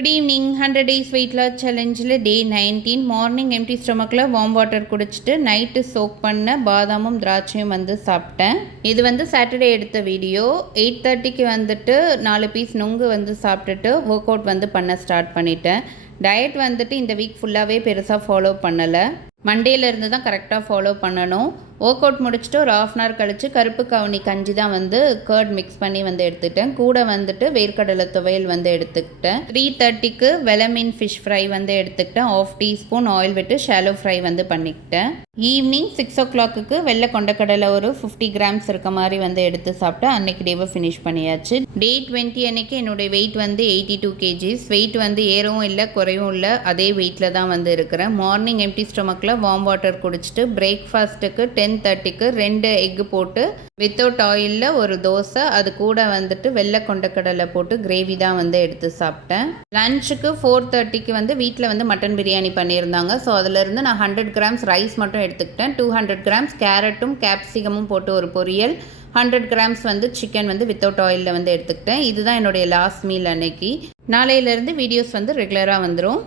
Good evening. 100 days weight loss சேலஞ்சில் day 19. Morning empty ஸ்டொமக்கில் warm water குடிச்சிட்டு night soak பண்ண பாதாமும் திராட்சையும் சாப்பிட்டேன். இது சாட்டர்டே எடுத்த வீடியோ. 8:30க்கு 4 பீஸ் நுங்கு சாப்பிட்டுட்டு ஒர்க் அவுட் பண்ண ஸ்டார்ட் பண்ணிட்டேன். டயட் இந்த வீக் ஃபுல்லாகவே பெருசாக ஃபாலோ பண்ணலை. மண்டேலேருந்து தான் கரெக்டாக ஃபாலோ பண்ணணும். ஒர்க் அவுட் முடிச்சுட்டு ஒரு 1/2 hour கழித்து கருப்பு கவுனி கஞ்சி தான் கர்ட் மிக்ஸ் பண்ணி எடுத்துக்கிட்டேன். கூட வேர்க்கடலை துவையல் எடுத்துக்கிட்டேன். 3:30க்கு வெலமீன் ஃபிஷ் ஃப்ரை எடுத்துக்கிட்டேன். 1/2 teaspoon ஆயில் விட்டு ஷாலோ ஃப்ரை பண்ணிக்கிட்டேன். ஈவினிங் 6 o'clockக்கு வெள்ளை கொண்டக்கடலை ஒரு 50 grams இருக்க மாதிரி எடுத்து சாப்பிட்டேன். அன்னைக்கு டேவை ஃபினிஷ் பண்ணியாச்சு. டே 20 அன்னைக்கு என்னுடைய வெயிட் 82 kgs. வெயிட் ஏறவும் இல்லை குறையும் இல்லை, அதே வெயிட்டில் தான் இருக்கிறேன். மார்னிங் எம்டி ஸ்டொமக்கில் வார்ம் வாட்டர் குடிச்சிட்டு பிரேக்ஃபாஸ்ட்டுக்கு 10:30க்கு 2 எக்கு போட்டு வித்தவுட் ஆயிலில் ஒரு தோசை, அது கூட வெள்ளை கொண்டக்கடலை போட்டு கிரேவி தான் எடுத்து சாப்பிட்டேன். லஞ்சுக்கு 4:30க்கு வீட்டில் மட்டன் பிரியாணி பண்ணியிருந்தாங்க. ஸோ அதிலிருந்து நான் 100 grams ரைஸ் மட்டும் எடுத்துக்கிட்டேன். 200 grams கேரட்டும் கேப்சிகமும் போட்டு ஒரு பொரியல், 100 grams சிக்கன் வித்தவுட் ஆயிலில் எடுத்துக்கிட்டேன். இதுதான் என்னுடைய லாஸ்ட் மீல் அன்னைக்கு. நாளையிலேருந்து வீடியோஸ் ரெகுலராக வந்துடும்.